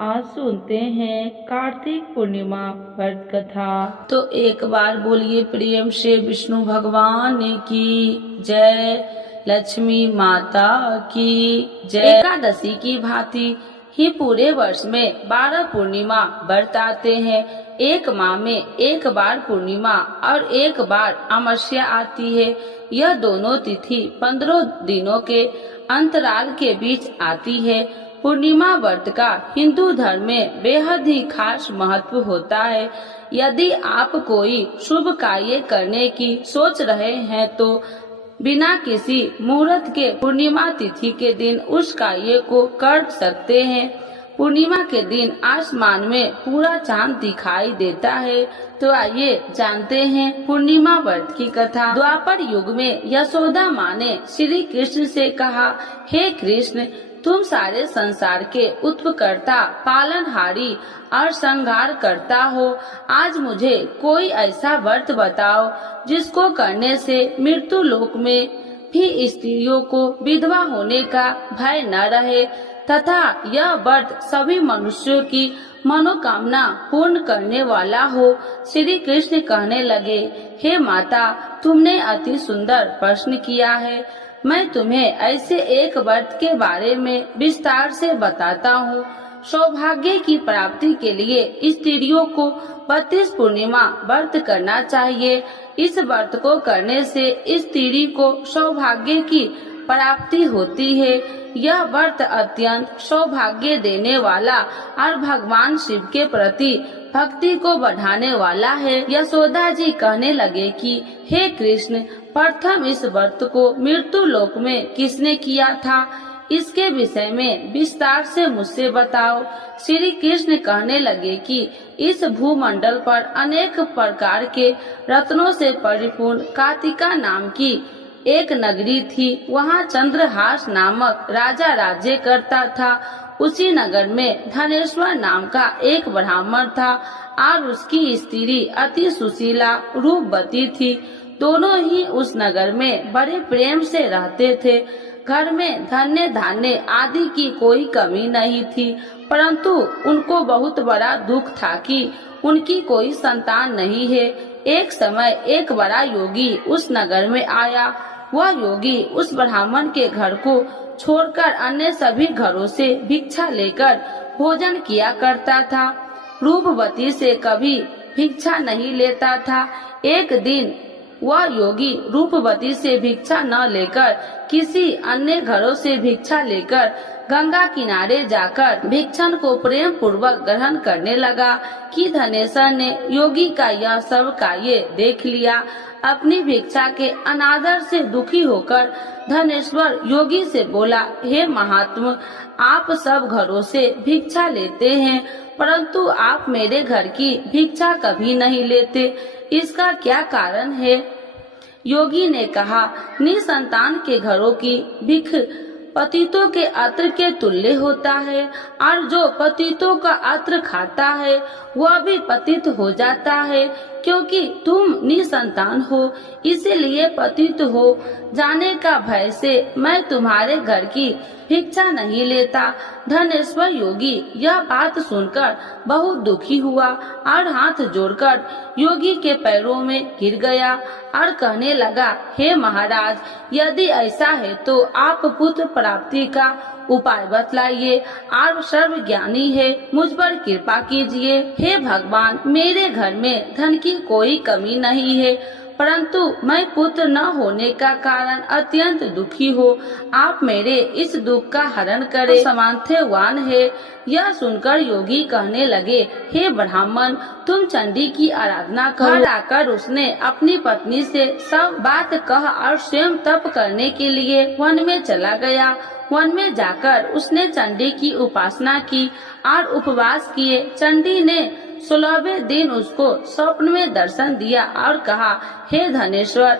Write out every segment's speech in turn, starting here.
आज सुनते हैं कार्तिक पूर्णिमा व्रत कथा। तो एक बार बोलिए प्रेम से विष्णु भगवान की जय, लक्ष्मी माता की जय। एकादशी की भांति ही पूरे वर्ष में 12 पूर्णिमा व्रत आते हैं। एक माह में एक बार पूर्णिमा और एक बार अमावस्या आती है। यह दोनों तिथि 15 दिनों के अंतराल के बीच आती है। पूर्णिमा व्रत का हिंदू धर्म में बेहद ही खास महत्व होता है। यदि आप कोई शुभ कार्य करने की सोच रहे हैं तो बिना किसी मुहूर्त के पूर्णिमा तिथि के दिन उस कार्य को कर सकते हैं। पूर्णिमा के दिन आसमान में पूरा चांद दिखाई देता है। तो आइए जानते हैं पूर्णिमा व्रत की कथा। द्वापर युग में यशोदा माँ ने श्री कृष्ण से कहा, हे कृष्ण, तुम सारे संसार के उत्पकर्ता, पालनहारी और संहार करता हो। आज मुझे कोई ऐसा व्रत बताओ जिसको करने से मृत्यु लोक में भी स्त्रियों को विधवा होने का भय न रहे तथा यह व्रत सभी मनुष्यों की मनोकामना पूर्ण करने वाला हो। श्री कृष्ण कहने लगे, हे माता, तुमने अति सुंदर प्रश्न किया है। मैं तुम्हें ऐसे एक व्रत के बारे में विस्तार से बताता हूँ। सौभाग्य की प्राप्ति के लिए स्त्रियों को 32 पूर्णिमा व्रत करना चाहिए। इस व्रत को करने से स्त्री को सौभाग्य की प्राप्ति होती है। यह व्रत अत्यंत सौभाग्य देने वाला और भगवान शिव के प्रति भक्ति को बढ़ाने वाला है। यशोदा जी कहने लगे कि हे कृष्ण, प्रथम इस व्रत को मृत्यु लोक में किसने किया था, इसके विषय में विस्तार से मुझसे बताओ। श्री कृष्ण कहने लगे कि इस भूमंडल पर अनेक प्रकार के रत्नों से परिपूर्ण कार्तिका नाम की एक नगरी थी। वहाँ चंद्रहास नामक राजा राज्य करता था। उसी नगर में धनेश्वर नाम का एक ब्राह्मण था और उसकी स्त्री अति सुशीला रूपवती थी। दोनों ही उस नगर में बड़े प्रेम से रहते थे। घर में धन्य धान्य आदि की कोई कमी नहीं थी, परंतु उनको बहुत बड़ा दुख था कि उनकी कोई संतान नहीं है। एक समय एक बड़ा योगी उस नगर में आया। वह योगी उस ब्राह्मण के घर को छोड़कर अन्य सभी घरों से भिक्षा लेकर भोजन किया करता था। रूपवती से कभी भिक्षा नहीं लेता था। एक दिन वह योगी रूपवती से भिक्षा न लेकर किसी अन्य घरों से भिक्षा लेकर गंगा किनारे जाकर भिक्षण को प्रेम पूर्वक ग्रहण करने लगा कि धनेश्वर ने योगी का यह सब कार्य देख लिया। अपनी भिक्षा के अनादर से दुखी होकर धनेश्वर योगी से बोला, हे महात्मा, आप सब घरों से भिक्षा लेते हैं, परंतु आप मेरे घर की भिक्षा कभी नहीं लेते, इसका क्या कारण है? योगी ने कहा, निसंतान के घरों की भिख पतितों के अत्र के तुल्य होता है, और जो पतितों का अत्र खाता है वह भी पतित हो जाता है। क्योंकि तुम निसंतान हो, इसीलिए पतित हो जाने का भय से मैं तुम्हारे घर की भिक्षा नहीं लेता। धनेश्वर योगी यह बात सुनकर बहुत दुखी हुआ और हाथ जोड़कर योगी के पैरों में गिर गया और कहने लगा, हे महाराज, यदि ऐसा है तो आप पुत्र प्राप्ति का उपाय बतलाइए। आप सर्वज्ञानी है, मुझ पर कृपा कीजिए। हे भगवान, मेरे घर में धन की कोई कमी नहीं है, परंतु मैं पुत्र न होने का कारण अत्यंत दुखी हो। आप मेरे इस दुख का हरण करें, सामर्थ्यवान है। यह सुनकर योगी कहने लगे, हे ब्राह्मण, तुम चंडी की आराधना करो। आकर उसने अपनी पत्नी से सब बात कह और स्वयं तप करने के लिए वन में चला गया। वन में जाकर उसने चंडी की उपासना की और उपवास किए। चंडी ने 16वें दिन उसको स्वप्न में दर्शन दिया और कहा, हे धनेश्वर,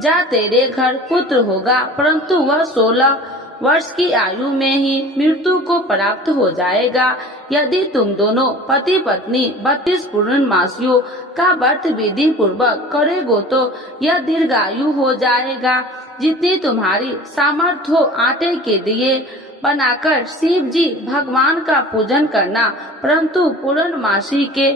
जा, तेरे घर पुत्र होगा, परंतु वह 16 वर्ष की आयु में ही मृत्यु को प्राप्त हो जाएगा। यदि तुम दोनों पति पत्नी 32 पूर्णमासियों का व्रत विधि पूर्वक करेगो तो यह दीर्घायु हो जाएगा। जितनी तुम्हारी सामर्थ्य हो आटे के दिए बनाकर शिव जी भगवान का पूजन करना, परंतु पूर्णमासी के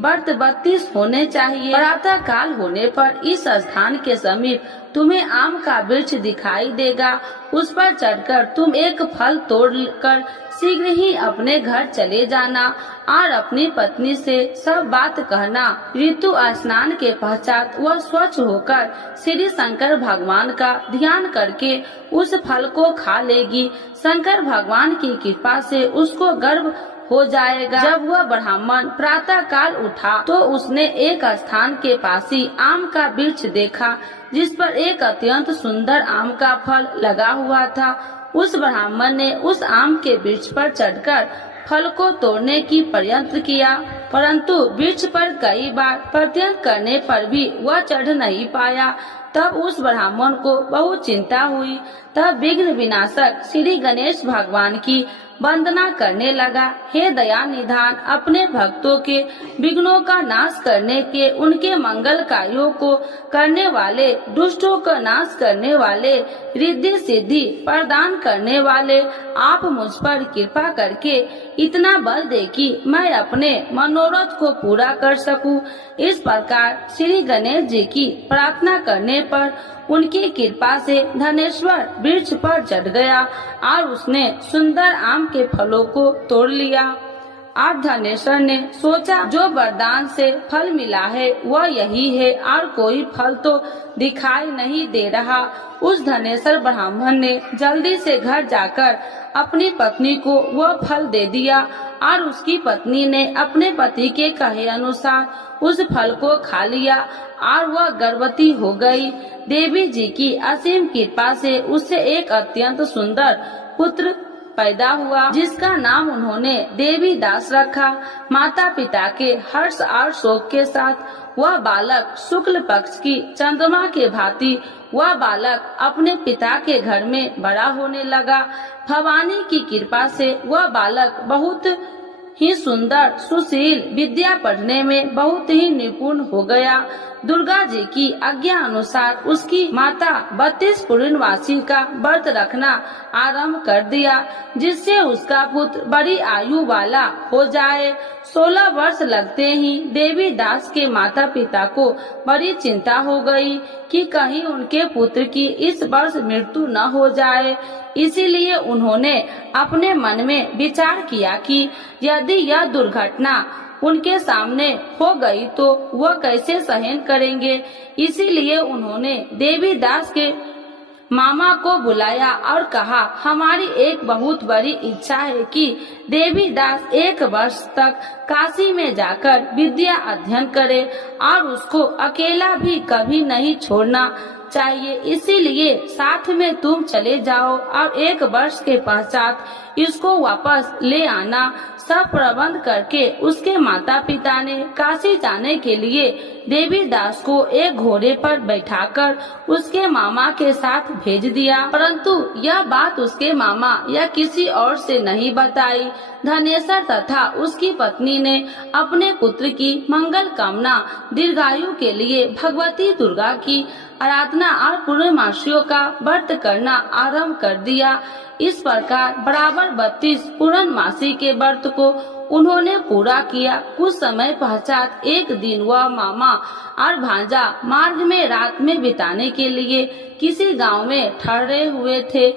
व्रत 32 होने चाहिए। प्रातः काल होने पर इस स्थान के समीप तुम्हें आम का वृक्ष दिखाई देगा। उस पर चढ़कर तुम एक फल तोड़कर शीघ्र ही अपने घर चले जाना और अपनी पत्नी से सब बात कहना। ऋतु स्नान के पश्चात वह स्वच्छ होकर श्री शंकर भगवान का ध्यान करके उस फल को खा लेगी। शंकर भगवान की कृपा से उसको गर्भ हो जाएगा। जब वह ब्राह्मण प्रातः काल उठा तो उसने एक स्थान के पास ही आम का वृक्ष देखा, जिस पर एक अत्यंत सुंदर आम का फल लगा हुआ था। उस ब्राह्मण ने उस आम के वृक्ष पर चढ़कर फल को तोड़ने की प्रयत्न किया, परंतु वृक्ष पर कई बार प्रयत्न करने पर भी वह चढ़ नहीं पाया। तब उस ब्राह्मण को बहुत चिंता हुई। तब विघ्न विनाशक श्री गणेश भगवान की वंदना करने लगा। हे दया निधान, अपने भक्तों के विघ्नों का नाश करने के, उनके मंगल कार्यों को करने वाले, दुष्टों का नाश करने वाले, रिद्धि सिद्धि प्रदान करने वाले, आप मुझ पर कृपा करके इतना बल दे कि मैं अपने मनोरथ को पूरा कर सकूं। इस प्रकार श्री गणेश जी की प्रार्थना करने पर उनकी कृपा से धनेश्वर वृक्ष पर चढ़ गया और उसने सुंदर आम के फलों को तोड़ लिया। और धनेश्वर ने सोचा, जो वरदान से फल मिला है वह यही है और कोई फल तो दिखाई नहीं दे रहा। उस धनेश्वर ब्राह्मण ने जल्दी से घर जाकर अपनी पत्नी को वह फल दे दिया और उसकी पत्नी ने अपने पति के कहे अनुसार उस फल को खा लिया और वह गर्भवती हो गई। देवी जी की असीम कृपा से उससे एक अत्यंत सुंदर पुत्र पैदा हुआ, जिसका नाम उन्होंने देवी दास रखा। माता पिता के हर्ष और शोक के साथ वह बालक शुक्ल पक्ष की चंद्रमा के भांति वह बालक अपने पिता के घर में बड़ा होने लगा। भवानी की कृपा से वह बालक बहुत ही सुंदर, सुशील, विद्या पढ़ने में बहुत ही निपुण हो गया। दुर्गा जी की आज्ञा अनुसार उसकी माता 32 पूर्णमासी का व्रत रखना आरंभ कर दिया, जिससे उसका पुत्र बड़ी आयु वाला हो जाए। 16 वर्ष लगते ही देवी दास के माता पिता को बड़ी चिंता हो गई कि कहीं उनके पुत्र की इस वर्ष मृत्यु न हो जाए। इसीलिए उन्होंने अपने मन में विचार किया कि यदि यह दुर्घटना उनके सामने हो गई तो वह कैसे सहन करेंगे। इसीलिए उन्होंने देवी दास के मामा को बुलाया और कहा, हमारी एक बहुत बड़ी इच्छा है कि देवी दास 1 वर्ष तक काशी में जाकर विद्या अध्ययन करे और उसको अकेला भी कभी नहीं छोड़ना चाहिए। इसीलिए साथ में तुम चले जाओ और 1 वर्ष के पश्चात इसको वापस ले आना। सब प्रबंध करके उसके माता पिता ने काशी जाने के लिए देवी दास को एक घोड़े पर बैठाकर उसके मामा के साथ भेज दिया, परंतु यह बात उसके मामा या किसी और से नहीं बताई। धनेश्वर तथा उसकी पत्नी ने अपने पुत्र की मंगल कामना दीर्घायु के लिए भगवती दुर्गा की आराधना और पूर्णमासियों का व्रत करना आरंभ कर दिया। इस प्रकार बराबर 32 पूर्णमासी के व्रत को उन्होंने पूरा किया। कुछ समय पश्चात एक दिन वह मामा और भांजा मार्ग में रात में बिताने के लिए किसी गांव में ठहरे हुए थे।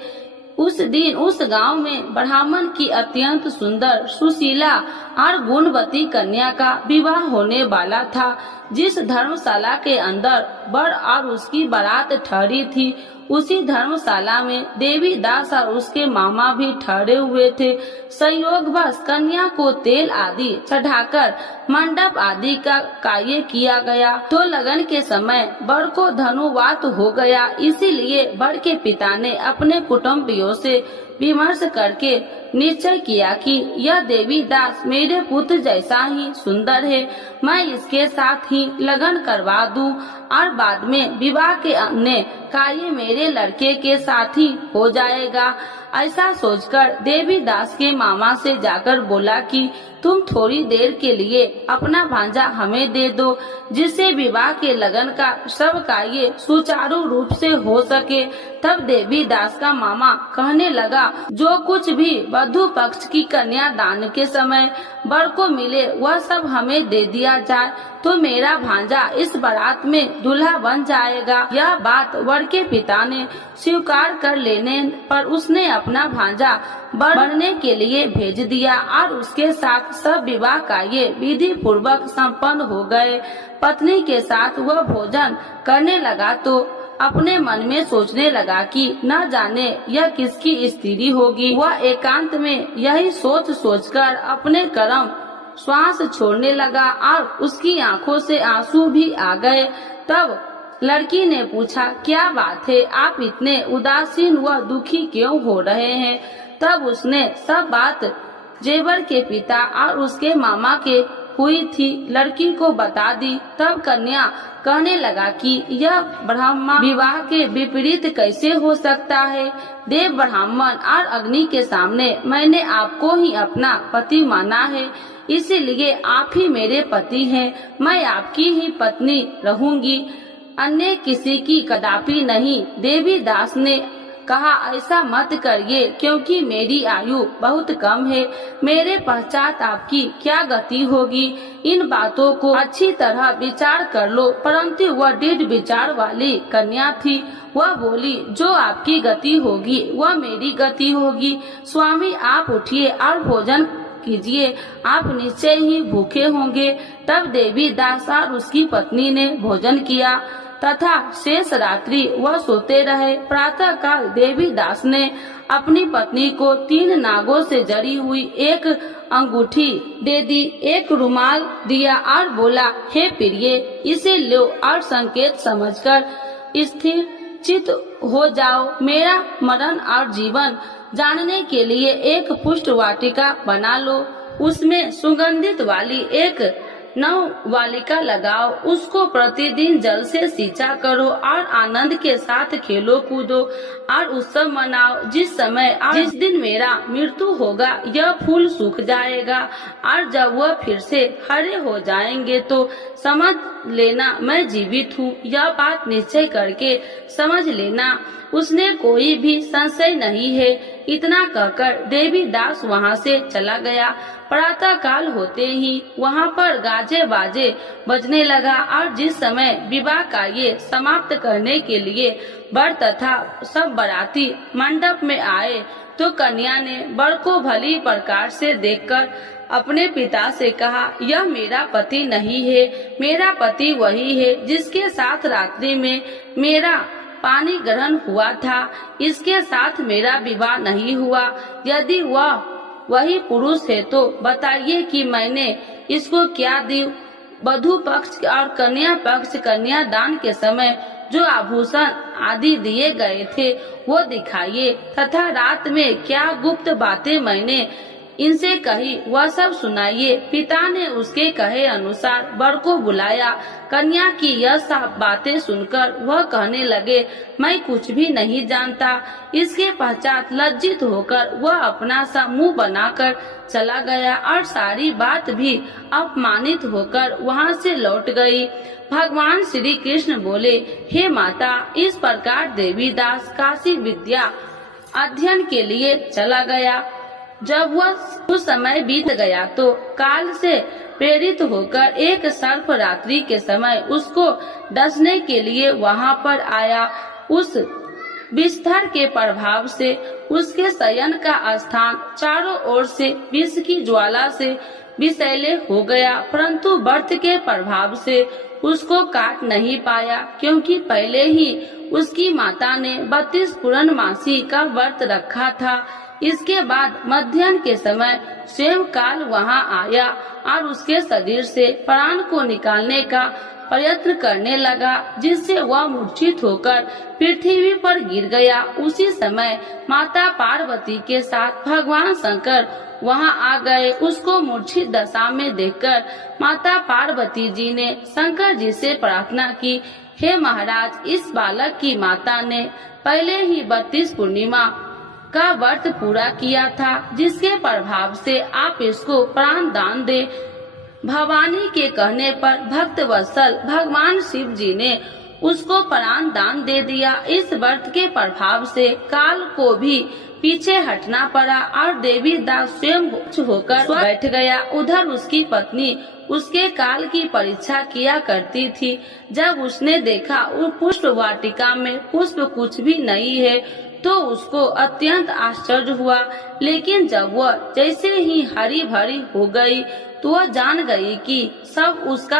उस दिन उस गांव में ब्राह्मण की अत्यंत सुंदर, सुशीला और गुणवती कन्या का विवाह होने वाला था। जिस धर्मशाला के अंदर वर और उसकी बारात ठहरी थी, उसी धर्मशाला में देवी दास और उसके मामा भी ठहरे हुए थे। संयोगवश कन्या को तेल आदि चढ़ाकर मंडप आदि का कार्य किया गया। तो लगन के समय वर को धनुवात हो गया। इसीलिए वर के पिता ने अपने कुटुंबियों से विमर्श करके निश्चय किया कि यह देवी दास मेरे पुत्र जैसा ही सुंदर है, मैं इसके साथ ही लगन करवा दूं और बाद में विवाह के अन्य कार्य मेरे लड़के के साथ ही हो जाएगा। ऐसा सोचकर देवी दास के मामा से जाकर बोला कि तुम थोड़ी देर के लिए अपना भांजा हमें दे दो, जिससे विवाह के लगन का सब कार्य सुचारू रूप से हो सके। तब देवी दास का मामा कहने लगा, जो कुछ भी वधू पक्ष की कन्या दान के समय वर को मिले वह सब हमें दे दिया जाए, तो मेरा भांजा इस बारात में दूल्हा बन जाएगा। यह बात वर के पिता ने स्वीकार कर लेने पर उसने अपना भांजा वर बनने के लिए भेज दिया और उसके साथ सब विवाह कार्य विधि पूर्वक संपन्न हो गए। पत्नी के साथ वह भोजन करने लगा तो अपने मन में सोचने लगा कि न जाने यह किसकी स्त्री होगी। वह एकांत में यही सोच सोचकर अपने कर्म श्वास छोड़ने लगा और उसकी आंखों से आंसू भी आ गए। तब लड़की ने पूछा, क्या बात है, आप इतने उदासीन व दुखी क्यों हो रहे हैं? तब उसने सब बात जेवर के पिता और उसके मामा के हुई थी लड़की को बता दी। तब कन्या कहने लगा कि यह ब्राह्मण विवाह के विपरीत कैसे हो सकता है? देव ब्राह्मण और अग्नि के सामने मैंने आपको ही अपना पति माना है, इसीलिए आप ही मेरे पति हैं। मैं आपकी ही पत्नी रहूंगी, अन्य किसी की कदापि नहीं। देवी दास ने कहा, ऐसा मत करिए, क्योंकि मेरी आयु बहुत कम है। मेरे पश्चात आपकी क्या गति होगी? इन बातों को अच्छी तरह विचार कर लो। परंतु वह दृढ़ विचार वाली कन्या थी। वह बोली, जो आपकी गति होगी वह मेरी गति होगी। स्वामी, आप उठिए और भोजन कीजिए, आप निश्चय ही भूखे होंगे। तब देवी दास और उसकी पत्नी ने भोजन किया तथा शेष रात्रि वह सोते रहे। प्रातः काल देवी दास ने अपनी पत्नी को 3 नागों से जड़ी हुई एक अंगूठी दे दी, एक रुमाल दिया और बोला, हे प्रिय, इसे लो और संकेत समझकर स्थिर चित हो जाओ। मेरा मरण और जीवन जानने के लिए एक पुष्ट वाटिका बना लो, उसमें सुगंधित वाली एक नववालिका लगाओ, उसको प्रतिदिन जल से सींचा करो और आनंद के साथ खेलो कूदो और उत्सव मनाओ। जिस समय और जिस दिन मेरा मृत्यु होगा यह फूल सूख जाएगा और जब वह फिर से हरे हो जाएंगे तो समझ लेना मैं जीवित हूँ। यह बात निश्चय करके समझ लेना, उसने कोई भी संशय नहीं है। इतना कहकर देवी दास वहाँ से चला गया। प्रातः काल होते ही वहाँ पर गाजे बाजे बजने लगा और जिस समय विवाह कार्य समाप्त करने के लिए वर तथा सब बाराती मंडप में आए तो कन्या ने वर को भली प्रकार से देखकर अपने पिता से कहा, यह मेरा पति नहीं है, मेरा पति वही है जिसके साथ रात्रि में मेरा पानी ग्रहण हुआ था, इसके साथ मेरा विवाह नहीं हुआ। यदि वह वही पुरुष है तो बताइए कि मैंने इसको क्या दी। वधू पक्ष और कन्या पक्ष कन्यादान के समय जो आभूषण आदि दिए गए थे वो दिखाइए तथा रात में क्या गुप्त बातें मैंने इनसे कही वह सब सुनाइए। पिता ने उसके कहे अनुसार वर को बुलाया। कन्या की यह सब बातें सुनकर वह कहने लगे, मैं कुछ भी नहीं जानता। इसके पश्चात लज्जित होकर वह अपना सा मुंह बनाकर चला गया और सारी बात भी अपमानित होकर वहां से लौट गई। भगवान श्री कृष्ण बोले, हे माता, इस प्रकार देवी दास काशी विद्या अध्ययन के लिए चला गया। जब वह कुछ समय बीत गया तो काल से प्रेरित होकर एक सर्प रात्रि के समय उसको डसने के लिए वहां पर आया। उस विस्तार के प्रभाव से उसके शयन का स्थान चारों ओर से विष की ज्वाला से विषैले हो गया, परंतु व्रत के प्रभाव से उसको काट नहीं पाया, क्योंकि पहले ही उसकी माता ने 32 पूर्णमासी का व्रत रखा था। इसके बाद मध्याह्न के समय स्वयं काल वहाँ आया और उसके शरीर से प्राण को निकालने का प्रयत्न करने लगा, जिससे वह मूर्छित होकर पृथ्वी पर गिर गया। उसी समय माता पार्वती के साथ भगवान शंकर वहां आ गए। उसको मूर्छित दशा में देखकर माता पार्वती जी ने शंकर जी से प्रार्थना की, हे महाराज, इस बालक की माता ने पहले ही 32 पूर्णिमा का व्रत पूरा किया था, जिसके प्रभाव से आप इसको प्राण दान दे। भवानी के कहने पर भक्त वत्सल भगवान शिव जी ने उसको प्राण दान दे दिया। इस व्रत के प्रभाव से काल को भी पीछे हटना पड़ा और देवी दास स्वयं होकर बैठ गया। उधर उसकी पत्नी उसके काल की परीक्षा किया करती थी। जब उसने देखा उस पुष्प वाटिका में पुष्प कुछ भी नहीं है तो उसको अत्यंत आश्चर्य हुआ, लेकिन जब वह जैसे ही हरी भरी हो गई तो वह जान गई कि सब उसका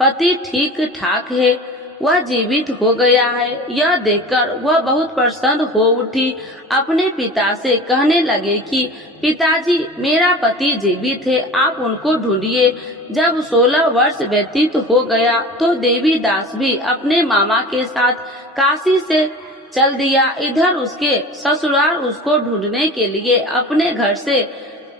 पति ठीक ठाक है, वह जीवित हो गया है। यह देखकर वह बहुत प्रसन्न हो उठी। अपने पिता से कहने लगे कि पिताजी, मेरा पति जीवित है, आप उनको ढूंढिए। जब 16 वर्ष व्यतीत हो गया तो देवी दास भी अपने मामा के साथ काशी से चल दिया। इधर उसके ससुराल उसको ढूंढने के लिए अपने घर से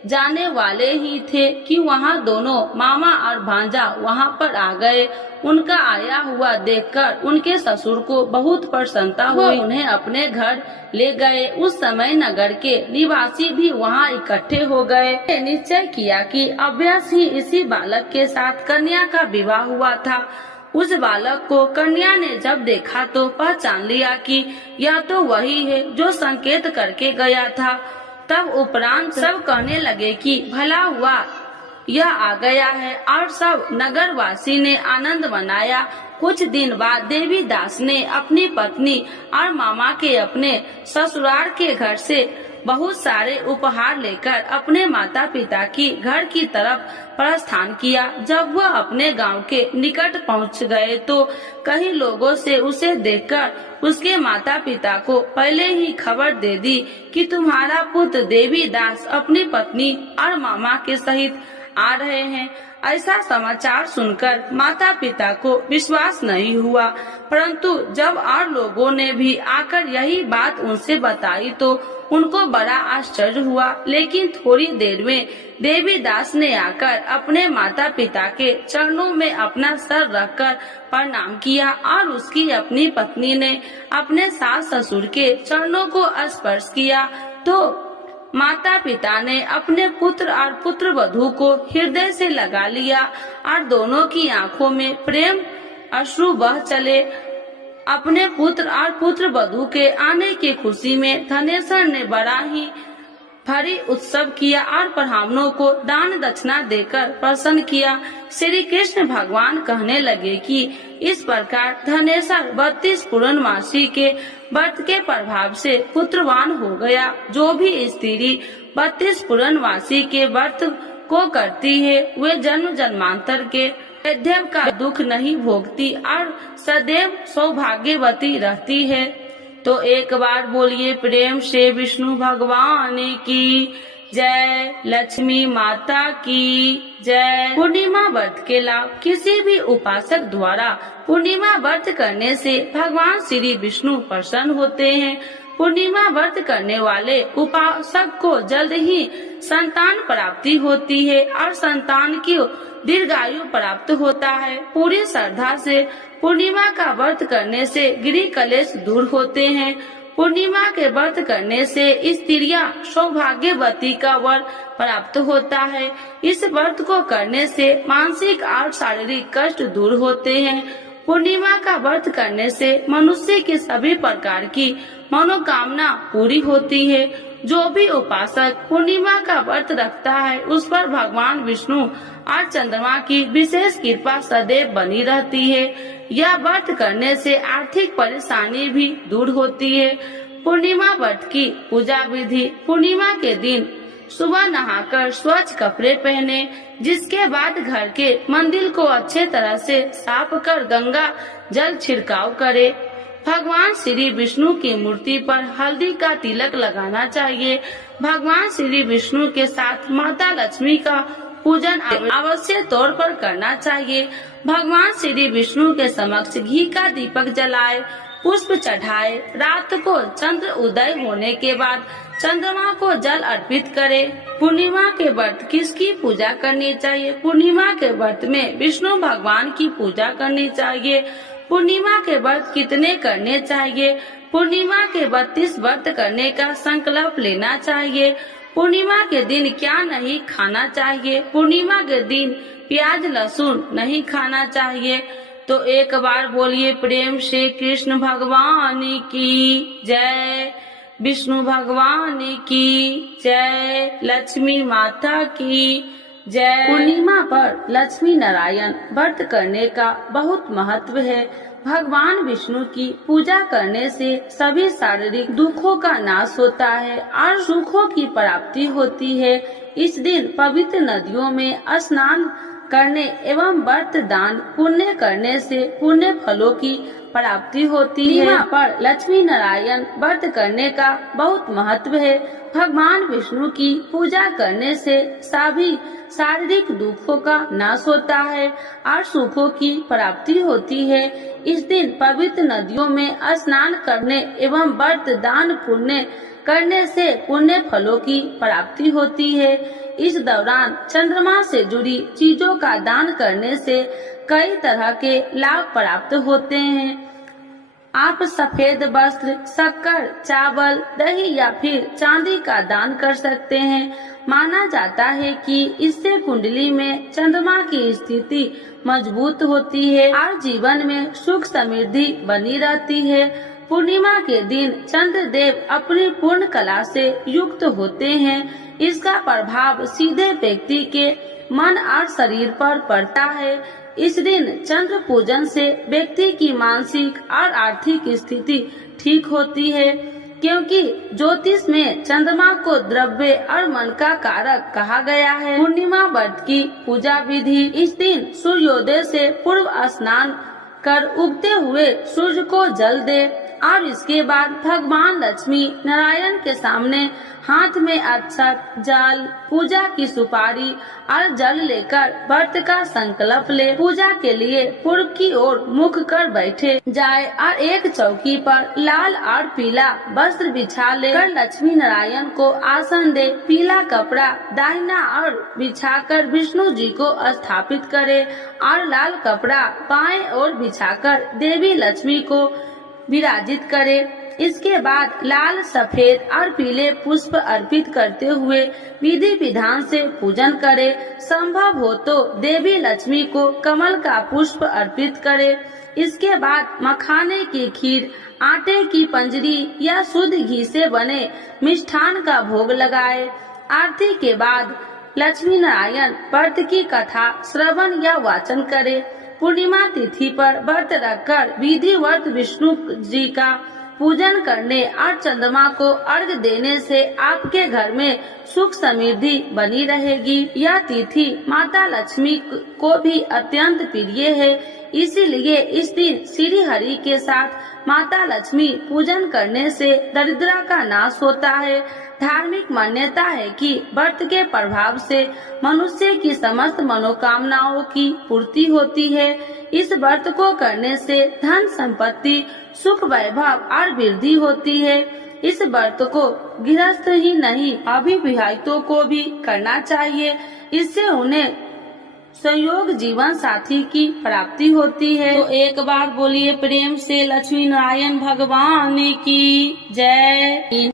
जाने वाले ही थे कि वहाँ दोनों मामा और भांजा वहाँ पर आ गए। उनका आया हुआ देखकर उनके ससुर को बहुत प्रसन्नता हुई। उन्हें अपने घर ले गए। उस समय नगर के निवासी भी वहाँ इकट्ठे हो गए। निश्चय किया कि अभ्यास ही इसी बालक के साथ कन्या का विवाह हुआ था। उस बालक को कन्या ने जब देखा तो पहचान लिया कि यह तो वही है जो संकेत करके गया था। तब उपरांत सब कहने लगे कि भला हुआ यह आ गया है, और सब नगरवासी ने आनंद मनाया। कुछ दिन बाद देवी दास ने अपनी पत्नी और मामा के अपने ससुराल के घर से बहुत सारे उपहार लेकर अपने माता पिता की घर की तरफ प्रस्थान किया। जब वह अपने गांव के निकट पहुंच गए तो कई लोगों से उसे देखकर उसके माता पिता को पहले ही खबर दे दी कि तुम्हारा पुत्र देवी दास अपनी पत्नी और मामा के सहित आ रहे हैं। ऐसा समाचार सुनकर माता पिता को विश्वास नहीं हुआ, परंतु जब और लोगों ने भी आकर यही बात उनसे बताई तो उनको बड़ा आश्चर्य हुआ। लेकिन थोड़ी देर में देवी दास ने आकर अपने माता पिता के चरणों में अपना सर रखकर प्रणाम किया और उसकी अपनी पत्नी ने अपने सास ससुर के चरणों को स्पर्श किया तो माता पिता ने अपने पुत्र और पुत्र वधू को हृदय से लगा लिया और दोनों की आंखों में प्रेम अश्रु बह चले। अपने पुत्र और पुत्र वधू के आने की खुशी में धनेश्वर ने बड़ा ही भारी उत्सव किया और ब्राह्मणों को दान दक्षिणा देकर प्रसन्न किया। श्री कृष्ण भगवान कहने लगे कि इस प्रकार धनेश्वर 32 पूर्णमासी के व्रत के प्रभाव से पुत्रवान हो गया। जो भी स्त्री 32 पूर्णमासी के व्रत को करती है वे जन्म जन्मांतर के वैधव्य का दुख नहीं भोगती और सदैव सौभाग्यवती रहती है। तो एक बार बोलिए प्रेम से विष्णु भगवान की जय, लक्ष्मी माता की जय। पूर्णिमा व्रत के लाभ। किसी भी उपासक द्वारा पूर्णिमा व्रत करने से भगवान श्री विष्णु प्रसन्न होते हैं। पूर्णिमा व्रत करने वाले उपासक को जल्द ही संतान प्राप्ति होती है और संतान की दीर्घायु प्राप्त होता है। पूरी श्रद्धा से पूर्णिमा का व्रत करने से गृह कलेश दूर होते हैं। पूर्णिमा के व्रत करने से स्त्रियां सौभाग्यवती का वर प्राप्त होता है। इस व्रत को करने से मानसिक और शारीरिक कष्ट दूर होते हैं। पूर्णिमा का व्रत करने से मनुष्य की सभी प्रकार की मनोकामना पूरी होती है। जो भी उपासक पूर्णिमा का व्रत रखता है उस पर भगवान विष्णु और चंद्रमा की विशेष कृपा सदैव बनी रहती है। यह व्रत करने से आर्थिक परेशानी भी दूर होती है। पूर्णिमा व्रत की पूजा विधि। पूर्णिमा के दिन सुबह नहाकर स्वच्छ कपड़े पहने, जिसके बाद घर के मंदिर को अच्छे तरह से साफ कर गंगा जल छिड़काव करे। भगवान श्री विष्णु की मूर्ति पर हल्दी का तिलक लगाना चाहिए। भगवान श्री विष्णु के साथ माता लक्ष्मी का पूजन अवश्य तौर पर करना चाहिए। भगवान श्री विष्णु के समक्ष घी का दीपक जलाए, पुष्प चढ़ाए। रात को चंद्र उदय होने के बाद चंद्रमा को जल अर्पित करे। पूर्णिमा के व्रत किसकी पूजा करनी चाहिए? पूर्णिमा के व्रत में विष्णु भगवान की पूजा करनी चाहिए। पूर्णिमा के व्रत कितने करने चाहिए? पूर्णिमा के 32 व्रत करने का संकल्प लेना चाहिए। पूर्णिमा के दिन क्या नहीं खाना चाहिए? पूर्णिमा के दिन प्याज लहसुन नहीं खाना चाहिए। तो एक बार बोलिए प्रेम से कृष्ण भगवान की जय, विष्णु भगवान की जय, लक्ष्मी माता की जय। पूर्णिमा पर लक्ष्मी नारायण व्रत करने का बहुत महत्व है। भगवान विष्णु की पूजा करने से सभी शारीरिक दुखों का नाश होता है और सुखों की प्राप्ति होती है। इस दिन पवित्र नदियों में स्नान करने एवं व्रत दान पुण्य करने से पुण्य फलों की प्राप्ति होती है। पूर्णिमा पर लक्ष्मी नारायण व्रत करने का बहुत महत्व है। भगवान विष्णु की पूजा करने से सभी शारीरिक दुखों का नाश होता है और सुखों की प्राप्ति होती है। इस दिन पवित्र नदियों में स्नान करने एवं व्रत दान पुण्य करने से पुण्य फलों की प्राप्ति होती है। इस दौरान चंद्रमा से जुड़ी चीजों का दान करने से कई तरह के लाभ प्राप्त होते हैं। आप सफेद वस्त्र, शक्कर, चावल, दही या फिर चांदी का दान कर सकते हैं। माना जाता है कि इससे कुंडली में चंद्रमा की स्थिति मजबूत होती है और जीवन में सुख समृद्धि बनी रहती है। पूर्णिमा के दिन चंद्र देव अपनी पूर्ण कला से युक्त होते हैं। इसका प्रभाव सीधे व्यक्ति के मन और शरीर पर पड़ता है। इस दिन चंद्र पूजन से व्यक्ति की मानसिक और आर्थिक स्थिति ठीक होती है, क्योंकि ज्योतिष में चंद्रमा को द्रव्य और मन का कारक कहा गया है। पूर्णिमा व्रत की पूजा विधि: इस दिन सूर्योदय से पूर्व स्नान कर उगते हुए सूर्य को जल दे और इसके बाद भगवान लक्ष्मी नारायण के सामने हाथ में अक्षत, जल, पूजा की सुपारी और जल लेकर व्रत का संकल्प ले। पूजा के लिए पूर्व की ओर मुख कर बैठे जाए और एक चौकी पर लाल और पीला वस्त्र बिछा लेकर लक्ष्मी नारायण को आसन दे। पीला कपड़ा दाहिना और बिछाकर विष्णु जी को स्थापित करे और लाल कपड़ा बाएं ओर बिछाकर देवी लक्ष्मी को विराजित करे। इसके बाद लाल, सफेद और पीले पुष्प अर्पित करते हुए विधि विधान से पूजन करे। संभव हो तो देवी लक्ष्मी को कमल का पुष्प अर्पित करे। इसके बाद मखाने की खीर, आटे की पंजरी या शुद्ध घी से बने मिष्ठान का भोग लगाए। आरती के बाद लक्ष्मी नारायण व्रत की कथा श्रवण या वाचन करे। पूर्णिमा तिथि पर व्रत रखकर विधिवत विष्णु जी का पूजन करने और चंद्रमा को अर्घ्य देने से आपके घर में सुख समृद्धि बनी रहेगी। यह तिथि माता लक्ष्मी को भी अत्यंत प्रिय है, इसीलिए इस दिन श्री हरि के साथ माता लक्ष्मी पूजन करने से दरिद्रता का नाश होता है। धार्मिक मान्यता है कि व्रत के प्रभाव से मनुष्य की समस्त मनोकामनाओं की पूर्ति होती है। इस व्रत को करने से धन संपत्ति, सुख, वैभव और वृद्धि होती है। इस व्रत को गृहस्थ ही नहीं अविवाहितों को भी करना चाहिए। इससे उन्हें संयोग जीवन साथी की प्राप्ति होती है। तो एक बार बोलिए प्रेम से लक्ष्मी नारायण भगवान की जय।